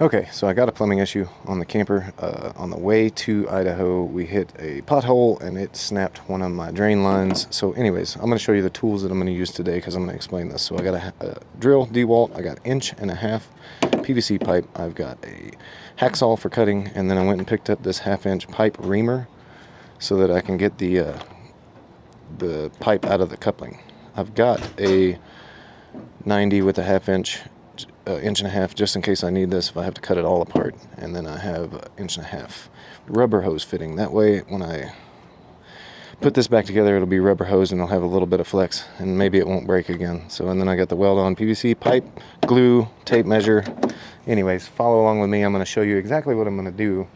Okay, so I got a plumbing issue on the camper. On the way to Idaho, we hit a pothole and it snapped one of my drain lines. So anyways, I'm going to show you the tools that I'm going to use today because I'm going to explain this. So I got a drill, DeWalt, I got 1.5 inch PVC pipe, I've got a hacksaw for cutting, and then I went and picked up this 1/2 inch pipe reamer so that I can get the pipe out of the coupling. I've got a 90 with a 1/2 inch, 1.5 inch just in case I need this if I have to cut it all apart, and then I have 1.5 inch rubber hose fitting. That way when I put this back together it'll be rubber hose and it'll have a little bit of flex and maybe it won't break again. So, and then I got the weld on PVC pipe, glue, tape measure. Anyways, follow along with me. I'm going to show you exactly what I'm going to do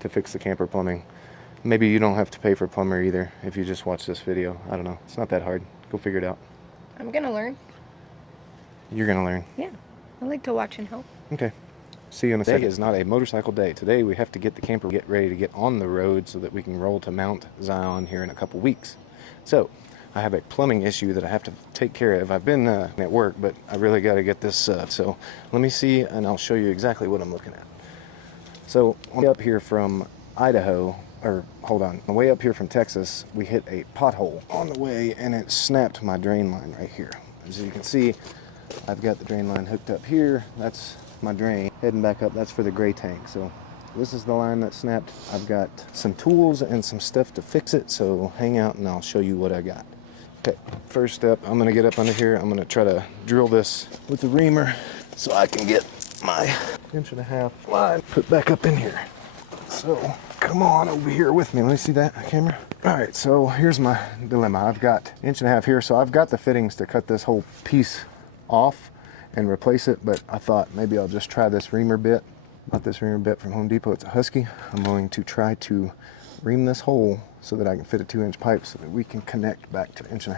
to fix the camper plumbing. Maybe you don't have to pay for a plumber either if you just watch this video. I don't know, it's not that hard. Go figure it out. I'm gonna learn. You're gonna learn? Yeah, I like to watch and help. Okay. See you in a second. Today is not a motorcycle day. Today we have to get the camper ready to get on the road so that we can roll to Mount Zion here in a couple weeks. So I have a plumbing issue that I have to take care of. I've been at work, but I really got to get this so let me see and I'll show you exactly what I'm looking at. So on the way up here from Idaho, or hold on, the way up here from Texas, we hit a pothole on the way and it snapped my drain line right here. As you can see, I've got the drain line hooked up here. That's my drain. Heading back up, that's for the gray tank. So this is the line that snapped. I've got some tools and some stuff to fix it, so hang out and I'll show you what I got. Okay, first step, I'm gonna get up under here. I'm gonna try to drill this with the reamer so I can get my 1.5 inch line put back up in here. So come on over here with me. Let me see that camera. All right, so here's my dilemma. I've got 1.5 inches here, so I've got the fittings to cut this whole piece off and replace it, but I thought maybe I'll just try this reamer bit. Bought this reamer bit from Home Depot. It's a Husky. I'm going to try to ream this hole so that I can fit a 2-inch pipe so that we can connect back to 1.5 inches.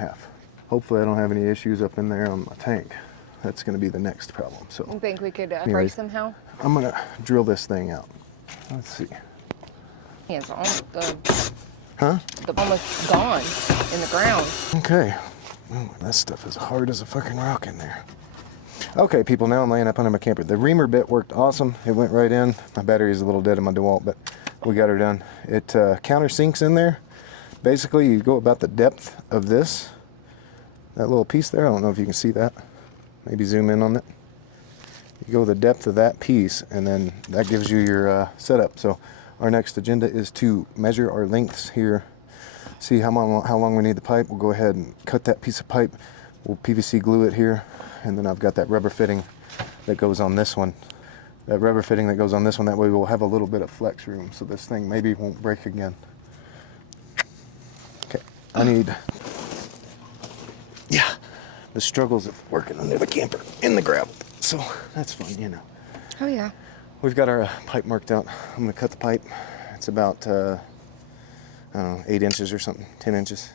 Hopefully I don't have any issues up in there on my tank. That's going to be the next problem. So You think we could anyways, brace somehow? I'm going to drill this thing out. Let's see. It's almost Huh? almost gone in the ground. Okay. Ooh, that stuff is hard as a fucking rock in there. Okay, people, now I'm laying up under my camper. The reamer bit worked awesome. It went right in. My battery is a little dead in my DeWalt, but we got her done. It countersinks in there. Basically, you go about the depth of this. That little piece there, I don't know if you can see that. Maybe zoom in on it. You go the depth of that piece, and then that gives you your setup. So our next agenda is to measure our lengths here, see how long we need the pipe. We'll go ahead and cut that piece of pipe. We'll PVC glue it here, and then I've got that rubber fitting that goes on this one. That rubber fitting that goes on this one, that way we'll have a little bit of flex room so this thing maybe won't break again. Okay, I need, yeah, the struggles of working under the camper in the gravel. So that's fun, you know. Oh yeah. We've got our pipe marked out. I'm gonna cut the pipe. It's about, I don't know, 8 inches or something, 10 inches.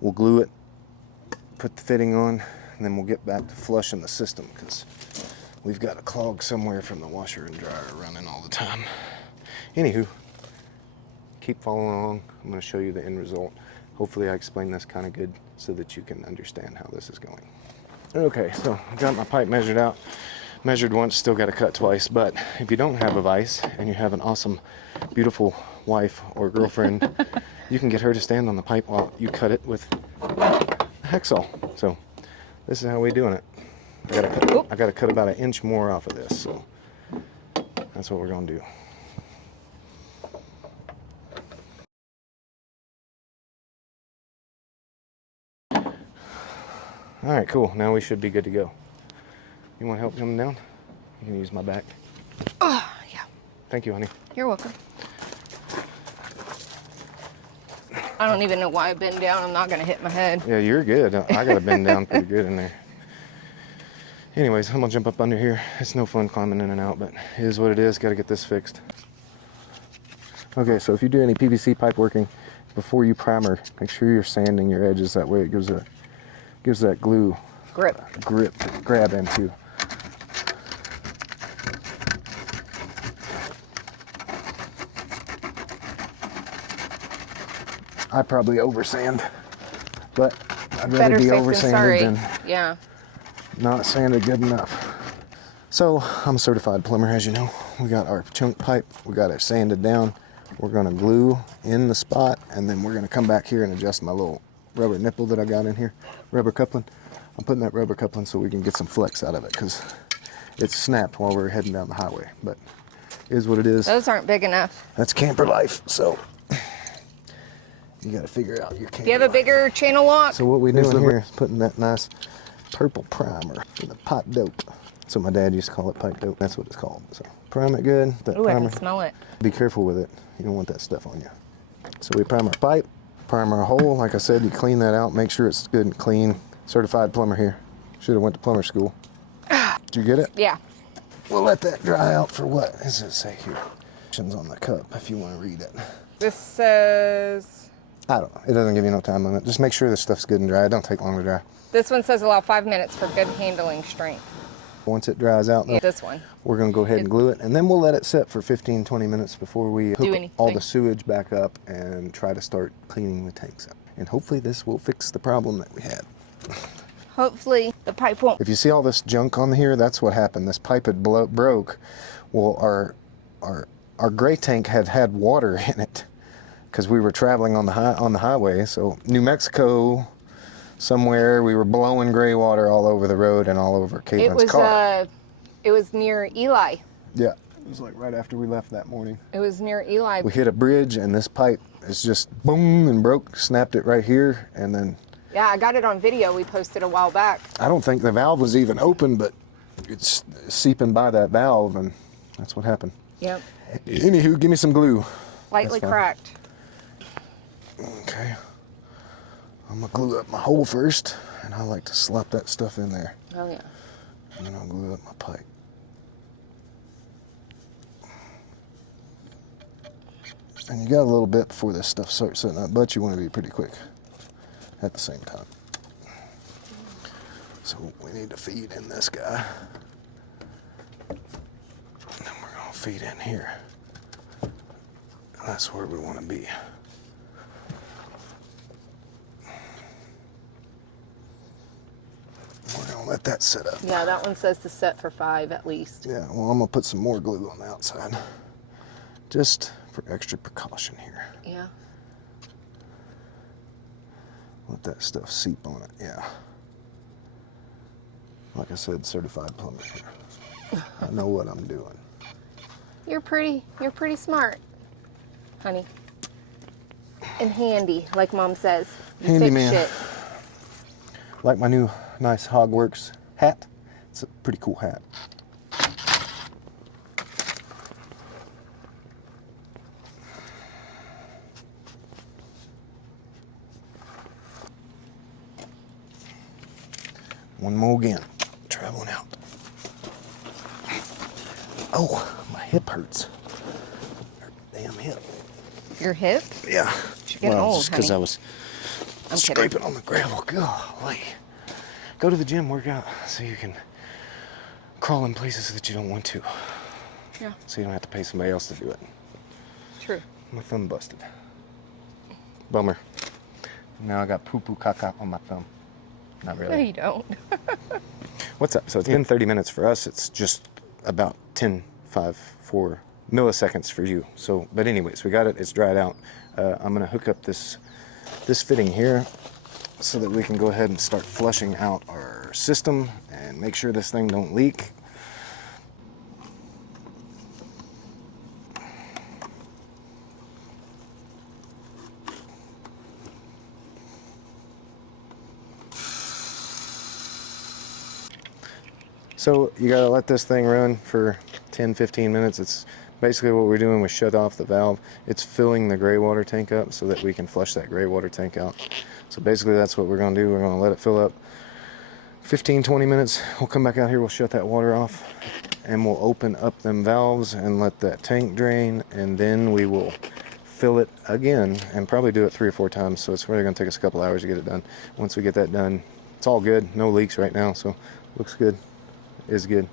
We'll glue it, put the fitting on, and then we'll get back to flushing the system because we've got a clog somewhere from the washer and dryer running all the time. Anywho, keep following along. I'm gonna show you the end result. Hopefully I explain this kind of good so that you can understand how this is going. Okay, so I got my pipe measured out. Measured once, still got to cut twice, but if you don't have a vise and you have an awesome, beautiful wife or girlfriend, you can get her to stand on the pipe while you cut it with a hacksaw. So this is how we're doing it. I gotta cut about 1 inch more off of this, so that's what we're gonna do. All right, cool. Now we should be good to go. You want help coming down? You can use my back. Oh, yeah. Thank you, honey. You're welcome. I don't even know why I bend down. I'm not going to hit my head. Yeah, you're good. I got to bend down pretty good in there. Anyways, I'm going to jump up under here. It's no fun climbing in and out, but it is what it is. Got to get this fixed. Okay, so if you do any PVC pipe working, before you primer, make sure you're sanding your edges. That way it gives that glue grip to grab into. I probably oversand, but I'd rather be oversanded than yeah, not sanded good enough. So I'm a certified plumber, as you know. We got our chunk pipe, we got it sanded down. We're gonna glue in the spot, and then we're gonna come back here and adjust my little rubber nipple that I got in here, rubber coupling. I'm putting that rubber coupling so we can get some flex out of it, because it snapped while we were heading down the highway, but it is what it is. Those aren't big enough. That's camper life, so you gotta figure out your camper Do you have a bigger channel lock? So what we doing here is putting that nice purple primer in the pipe dope. So my dad used to call it pipe dope. That's what it's called. So prime it good. That Ooh, I primer. can smell it. Be careful with it. You don't want that stuff on you. So we prime our pipe, prime our hole. Like I said, you clean that out. Make sure it's good and clean. Certified plumber here. Should have went to plumber school. Did you get it? Yeah. We'll let that dry out for what does it say here? Instructions on the cup if you want to read it. This says... I don't know. It doesn't give you no time limit. Just make sure this stuff's good and dry. It don't take long to dry. This one says allow 5 minutes for good handling strength. Once it dries out, though, This one. we're going to go ahead and glue it, and then we'll let it sit for 15-20 minutes before we hook all the sewage back up and try to start cleaning the tanks up. And hopefully this will fix the problem that we had. Hopefully the pipe won't. If you see all this junk on here, that's what happened. This pipe had broke. Well, our gray tank had water in it because we were traveling on the highway. So New Mexico, somewhere, we were blowing gray water all over the road and all over Caitlin's car. It was near Eli. Yeah, it was like right after we left that morning. It was near Eli. We hit a bridge and this pipe is just boom and broke, snapped it right here, and then... Yeah, I got it on video we posted a while back. I don't think the valve was even open, but it's seeping by that valve, and that's what happened. Yep. Anywho, give me some glue. Lightly cracked. Okay. I'm gonna glue up my hole first, and I like to slap that stuff in there. Oh yeah. And then I'll glue up my pipe. And you got a little bit before this stuff starts setting up, but you want to be pretty quick at the same time. So we need to feed in this guy. And then we're gonna feed in here. And that's where we want to be. We're gonna let that set up. Yeah, that one says to set for 5 at least. Yeah, well, I'm gonna put some more glue on the outside, just for extra precaution here. Yeah. Let that stuff seep on it, yeah. Like I said, certified plumber here. I know what I'm doing. You're pretty smart, honey. And handy, like Mom says. You Handyman. fix shit. Like my new nice Hogworks hat. It's a pretty cool hat. One more again. Traveling out. Oh, my hip hurts. Damn hip. Your hip? Yeah. You're getting old, just because honey. I was I'm scraping kidding. on the gravel. Golly. Go to the gym, work out, so you can crawl in places that you don't want to. Yeah. So you don't have to pay somebody else to do it. True. My thumb busted. Bummer. Now I got poo-poo caca on my thumb. Not No, really. you don't. What's up? So it's been 30 minutes for us. It's just about 4 milliseconds for you. So, but anyways, we got it. It's dried out. I'm gonna hook up this fitting here so that we can go ahead and start flushing out our system and make sure this thing don't leak. So you gotta let this thing run for 10-15 minutes. It's basically what we're doing was shut off the valve. It's filling the gray water tank up so that we can flush that gray water tank out. So basically that's what we're gonna do. We're gonna let it fill up 15-20 minutes. We'll come back out here, we'll shut that water off, and we'll open up them valves and let that tank drain, and then we will fill it again and probably do it 3 or 4 times. So it's really gonna take us a couple hours to get it done. Once we get that done, it's all good. No leaks right now, so looks good. Is good.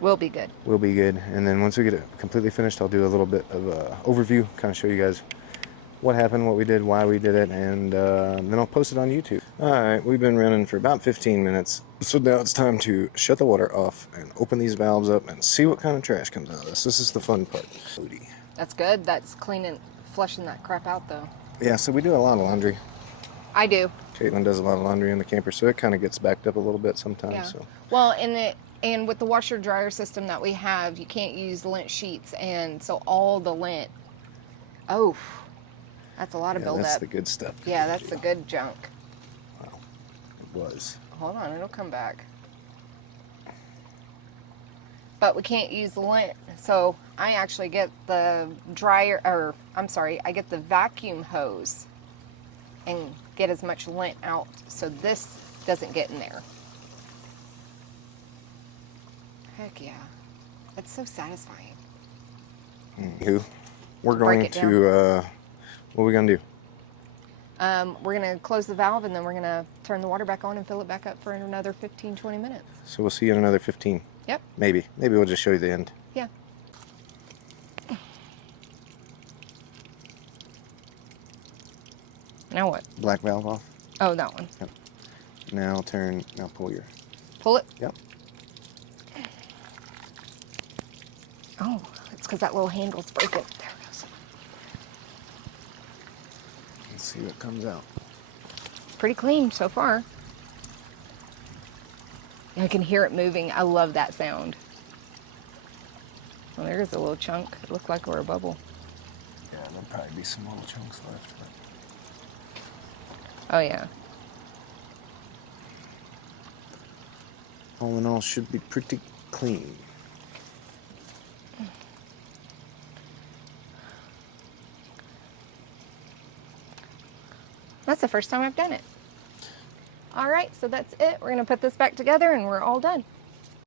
Will be good. Will be good. And then once we get it completely finished, I'll do a little bit of a overview, kind of show you guys what happened, what we did, why we did it, and then I'll post it on YouTube. Alright, we've been running for about 15 minutes, so now it's time to shut the water off and open these valves up and see what kind of trash comes out of this. This is the fun part. That's good. That's cleaning, flushing that crap out, though. Yeah, so we do a lot of laundry. I do. Caitlin does a lot of laundry in the camper, so it kind of gets backed up a little bit sometimes. Yeah. So. Well, and with the washer dryer system that we have, you can't use lint sheets, and so all the lint. Oh, that's a lot of buildup. That's the good stuff. Yeah, that's the good junk. Wow, it was. Hold on, it'll come back. But we can't use the lint, so I actually get the I get the vacuum hose and get as much lint out so this doesn't get in there. Heck yeah. It's so satisfying. Anywho, we're going to, what are we going to do? We're going to close the valve and then we're going to turn the water back on and fill it back up for another 15, 20 minutes. So we'll see you in another 15. Yep. Maybe we'll just show you the end. Yeah. Now what? Black valve off. Oh, that one. Yep. Now pull your. Pull it? Yep. Oh, it's because that little handle's broken. There it goes. Let's see what comes out. Pretty clean so far. I can hear it moving. I love that sound. Well, there's a little chunk. It looked like we're a bubble. Yeah, there'll probably be some little chunks left. But... Oh, yeah. all in all, should be pretty clean. That's the first time I've done it. All right, so that's it. We're going to put this back together and we're all done.